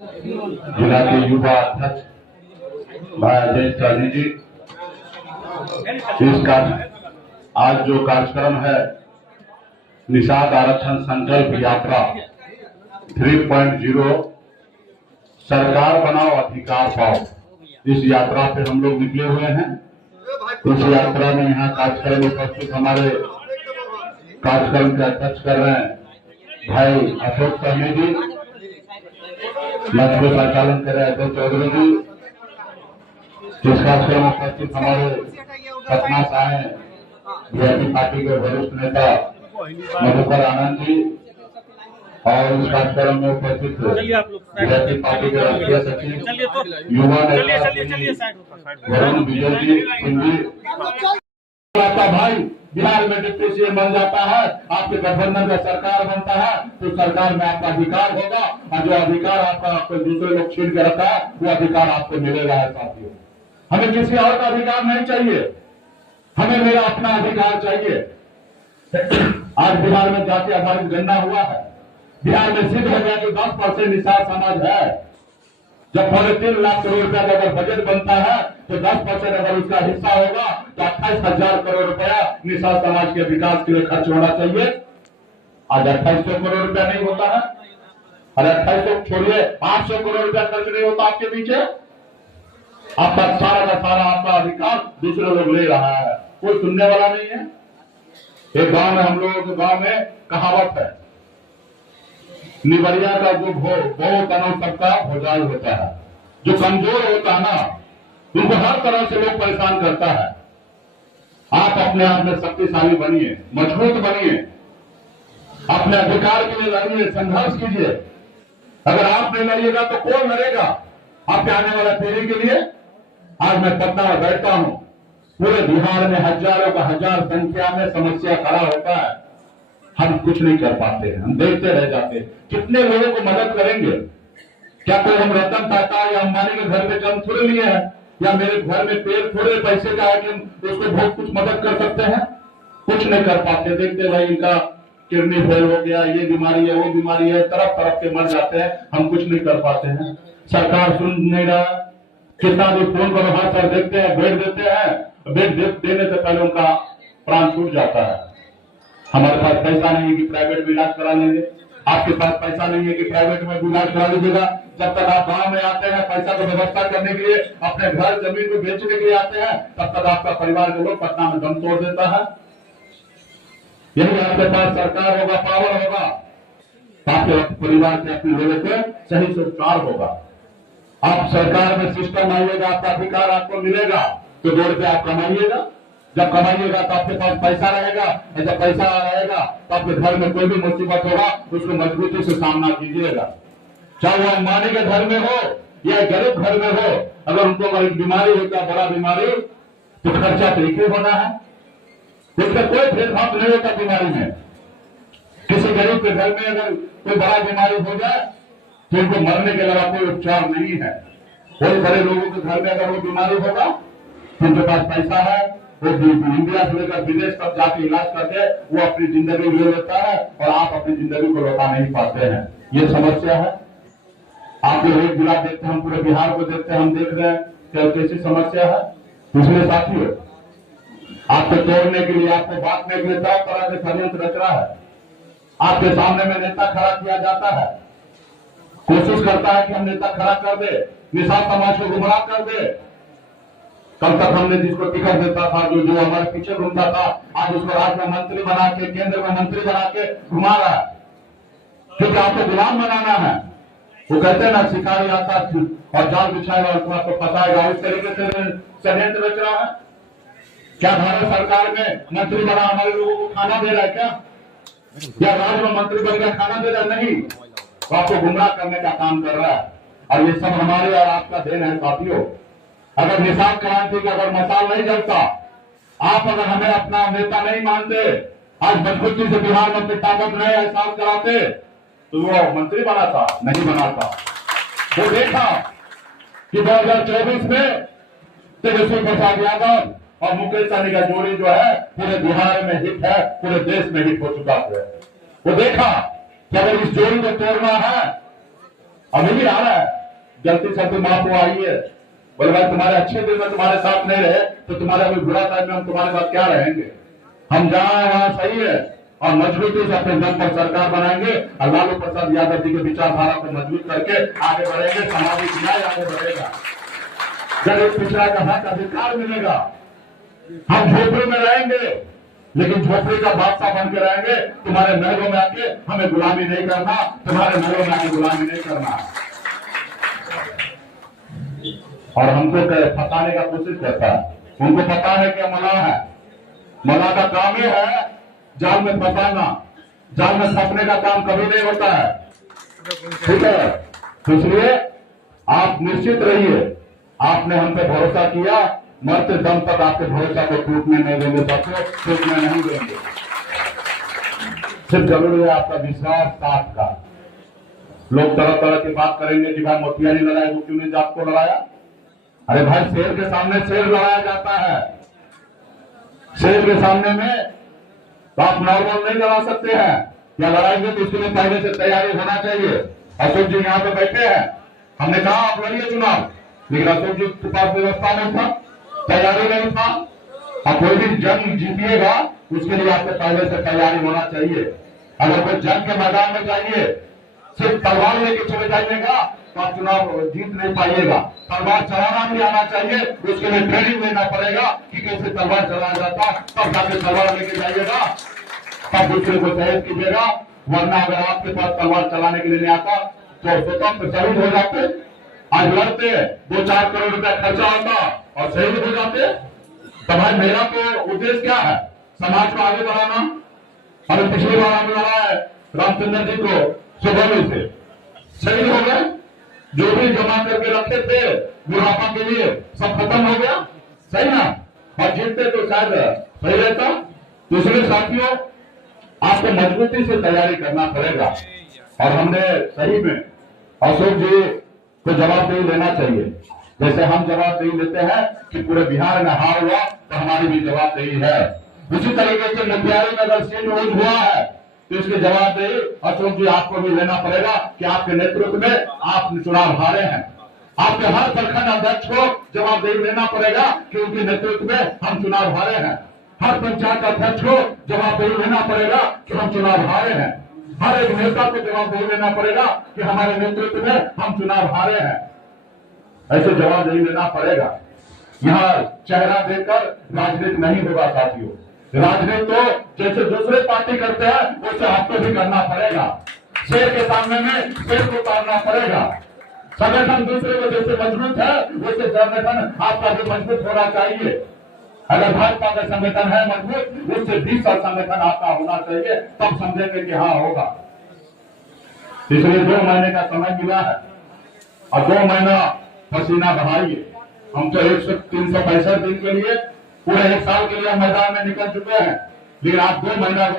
जिला के युवा अध्यक्ष भाई अजय चाली जी, इसका आज जो कार्यक्रम है निषाद आरक्षण संकल्प यात्रा 3.0 सरकार बनाओ अधिकार पाओ, इस यात्रा पे हम लोग निकले हुए हैं। इस यात्रा में यहाँ कार्यक्रम उपस्थित हमारे कार्यक्रम के अध्यक्ष कर रहे हैं भाई अशोक सहनी जी, मंच में संचालन कर रहे अजय चौधरी जी। इस कार्यक्रम में उपस्थित हमारे पटना से आए बीजेपी पार्टी के वरिष्ठ नेता मधुकर आनंद जी और इस कार्यक्रम में उपस्थित बीजेपी पार्टी के राष्ट्रीय सचिव युवा नेता वरुण विजय जी सिंह। भाई बिहार में डिप्टी सीएम बन जाता है, आपके गठबंधन का सरकार बनता है तो सरकार में आपका अधिकार होगा और जो अधिकार आपका दूसरे लोग छीन के रखा है वो अधिकार आपको मिलेगा है साथियों। हमें किसी और का अधिकार नहीं चाहिए, हमें मेरा अपना अधिकार चाहिए। आज बिहार में जाति आधारित गणना हुआ है, बिहार में सिद्ध हो गया कि 10% निषाद समाज है। जब 3.5 लाख करोड़ रुपया का अगर बजट बनता है तो 10% अगर उसका हिस्सा होगा तो 28,000 करोड़ रुपया निषाद समाज के विकास के लिए खर्च होना चाहिए। आज 2800 करोड़ रुपया नहीं होता है, अरे 2800 छोड़िए 800 करोड़ रुपया खर्च नहीं होता आपके पीछे। आपका सारा का सारा आपका अधिकार दूसरे लोग ले रहा है, कोई सुनने वाला नहीं है। एक गांव में, हम लोगों के गांव में कहावत है, निवरिया का जो बहुत सबका भोजाई होता है। जो कमजोर होता है ना उनको हर तरह से लोग परेशान करता है। आप अपने आप में शक्तिशाली बनिए, मजबूत बनिए, अपने अधिकार के लिए लड़िए, संघर्ष कीजिए। अगर आप नहीं लड़िएगा तो कौन लड़ेगा आपके आने वाला पीढ़ी के लिए। आज मैं पटना में बैठता हूं, पूरे बिहार में हजारों का हजार संख्या में समस्या खड़ा होता है, हम कुछ नहीं कर पाते हैं, हम देखते रह जाते हैं। कितने लोगों को मदद करेंगे? क्या कोई हम रतन टाटा या अंबानी के घर में जन्म थोड़े लिए हैं, या मेरे घर में पेड़ थोड़े पैसे का है कि हम उसको बहुत कुछ मदद कर सकते हैं? कुछ नहीं कर पाते। देखते भाई इनका किडनी फेल हो गया, ये बीमारी है, वो बीमारी है, तरफ तरफ के मर जाते हैं, हम कुछ नहीं कर पाते हैं। सरकार सुन नहीं रहा, कितना भी फोन करो हाँ सर देखते हैं, बेड देते हैं, बेड देने से पहले उनका प्राण छूट जाता है। हमारे पास पैसा नहीं है कि प्राइवेट में इलाज करा लेंगे, आपके पास पैसा नहीं है कि प्राइवेट में इलाज करा लीजिएगा। जब तक आप गांव में आते हैं पैसा की व्यवस्था करने के लिए, अपने घर जमीन को बेचने के लिए आते हैं, तब तक आपका परिवार के लोग पटना में दम तोड़ देता है। यही आपके पास सरकार होगा, पावर होगा, आपके परिवार के अपने लोगों को सही से उपचार होगा। आप सरकार में सिस्टम आइएगा, आपका अधिकार आपको मिलेगा तो 2 रुपये आप कमाइएगा। जब कमाइएगा तो आपके पास पैसा रहेगा, और जब पैसा रहेगा तो आपके घर में कोई भी मुसीबत होगा उसको मजबूती से सामना कीजिएगा। चाहे वो अंबानी के घर में हो या गरीब घर में हो, अगर उनको अगर बीमारी होता है, बड़ा बीमारी, तो खर्चा तो एक ही होना है, उसका कोई भेदभाव नहीं होता बीमारी में। किसी गरीब के घर में अगर कोई बड़ा बीमारी हो जाए तो उनको मरने के अलावा कोई उपचार नहीं है। कोई बड़े लोगों के घर में अगर वो बीमारी होगा तो उनके पास पैसा है, वो इंडिया से लेकर विदेश तक जाके इलाज करके वो अपनी जिंदगी ले लेता है और आप अपनी जिंदगी को लौटा नहीं पाते हैं। ये समस्या है। आप जो एक जिला देखते हैं, हम पूरे बिहार को देखते हैं, हम देख रहे हैं कि कैसी समस्या है। दूसरे साथियों, आपको तोड़ने के लिए, आपको बांटने के लिए तरह तरह के षड्यंत्र रच रहा है। आपके सामने में नेता खड़ा किया जाता है, कोशिश करता है कि हम नेता खड़ा कर दे, निषाद समाज को गुमराह कर दे। कल तक हमने जिसको टिकट देता था, जो हमारे पीछे घूमता था, आज उसको राज्य में मंत्री बना के, केंद्र में मंत्री बना के घुमा रहा है, क्योंकि आपको गुलाम बनाना है। वो कहते हैं ना, शिकारी आता और जाल बिछाएगा और आपको फंसाएगा, उस तरीके से षड्यंत्र रच रहा है। क्या भारत सरकार में मंत्री बना हमारे लोगों को खाना दे रहा है क्या? या राज्य में मंत्री बनकर खाना दे रहा है? नहीं, वो आपको गुमराह करने का काम कर रहा है। और ये सब हमारे और आपका देन है साथियों। अगर निषाद क्रांति का अगर मसाल नहीं जलता, आप अगर हमें अपना नेता नहीं मानते, आज मजबूती से बिहार में अपनी ताकत नहीं एहसास कराते, तो वो मंत्री बनाता नहीं बनाता। वो देखा कि 2024 में तेजस्वी प्रसाद यादव और मुकेश सहनी का जोड़ी जो है पूरे बिहार में हिट है, पूरे देश में हिट हो चुका है। वो देखा कि अगर इस जोड़ी को तोड़ना है, अभी भी आ रहा है, गलती से तुम माफ हुआ आइए, बोले भाई तुम्हारे अच्छे दिन में तुम्हारे साथ नहीं रहे तो तुम्हारे अभी बुरा टाइम में हम तुम्हारे साथ क्या रहेंगे। हम जहां हैं वहां सही है और मजबूती से अपने दम पर सरकार बनाएंगे और लालू प्रसाद यादव जी के विचारधारा को मजबूत करके आगे बढ़ेंगे। सामाजिक न्याय आगे बढ़ेगा, गरीब पिछड़ा का हक अधिकार मिलेगा। हम झोपड़े में रहेंगे लेकिन झोपड़ी का बादशाह बन के रहेंगे। तुम्हारे महलों में आके हमें गुलामी नहीं करना, तुम्हारे महलों में आके गुलामी नहीं करना। और हमको फंसाने का कोशिश करता है, उनको पता है कि मलाह है, मलाह का काम ही है जाल में फंसाना। जाल में फंसने का काम कभी नहीं होता है, ठीक है। तो इसलिए आप निश्चित रहिए, आपने हम पे भरोसा किया, मरते दम तक आपके भरोसा को टूटने नहीं देंगे, सबको टूटने नहीं देंगे। सिर्फ जरूरी है आपका विश्वास साथ का। लोग तरह तरह की बात करेंगे कि भाई मोतिया नहीं लड़ाया, वो क्यों नहीं आपको लड़ाया। अरे भाई शेर के सामने शेर लड़ाया जाता है, शेर के सामने में तो आप नॉर्मल नहीं लड़ा सकते हैं। या लड़ाएंगे तो उसके लिए पहले से तैयारी होना चाहिए। अशोक जी यहाँ पे बैठे हैं, हमने कहा आप लड़िए चुनाव, लेकिन अशोक जी के पास व्यवस्था नहीं था, तैयारी नहीं था। अब कोई भी जंग जीतिएगा उसके लिए आपको पहले से तैयारी होना चाहिए। अगर कोई जंग के मैदान में जाइए सिर्फ तलवार लेके चले जाइएगा तो आप चुनाव जीत नहीं पाइएगा। तलवार चलाना भी आना चाहिए, उसके लिए ट्रेनिंग लेना पड़ेगा कि कैसे तलवार चलाया जाता, तब जाके तलवार लेके जाइएगा, तब दूसरे को सहयोग कीजिएगा। वरना अगर आपके पास तलवार चलाने के लिए नहीं आता तो स्वतंत्र शहीद हो जाते। आज लड़ते 2-4 करोड़ रुपया खर्चा होता और शहीद हो जाते। तो भाई मेरा तो उद्देश्य क्या है, समाज को आगे बढ़ाना। हमें पिछली बार हमने लड़ा है रामचंद्र जी को सुबह से शहीद हो गए, जो भी जमा करके रखे थे बुढ़ापा के लिए सब खत्म हो गया, सही ना। और जीतते तो शायद सही रहता। दूसरे साथियों आपको मजबूती से तैयारी करना पड़ेगा और हमने सही में अशोक जी को जवाबदेही लेना चाहिए। जैसे हम जवाबदेही लेते हैं कि पूरे बिहार में हार हुआ तो हमारी भी जवाबदेही है, उसी तरीके से मोतिहारी में अगर सीट रोज हुआ है तो इसकी जवाबदेही अशोक जी आपको भी लेना पड़ेगा कि आपके नेतृत्व में आप चुनाव हारे हैं। आपके हर प्रखंड अध्यक्ष को जवाबदेही लेना पड़ेगा कि उनके नेतृत्व में हम चुनाव हारे हैं। हर पंचायत अध्यक्ष को जवाबदेही लेना पड़ेगा कि हम चुनाव हारे हैं। हर एक नेता को जवाबदेही लेना पड़ेगा कि हमारे नेतृत्व में हम चुनाव हारे हैं। ऐसे जवाबदेही लेना पड़ेगा। यहाँ चेहरा देकर राजनीति नहीं होगा साथियों। राजनीति तो जैसे दूसरे पार्टी करते हैं वैसे आपको भी करना पड़ेगा। शेर के सामने में शेर को उतारना पड़ेगा। संगठन दूसरे को जैसे मजबूत है वैसे संगठन आपका भी मजबूत होना चाहिए। अगर भाजपा का संगठन है मजबूत, उससे 20 साल संगठन आपका होना चाहिए, तब समझेंगे कि हाँ होगा। इसलिए 2 महीने का समय मिला है और 2 महीना पसीना बहाइए। हम तो 365 दिन के लिए पूरे 1 साल के लिए मैदान में निकल चुके हैं, लेकिन आप 2 महीना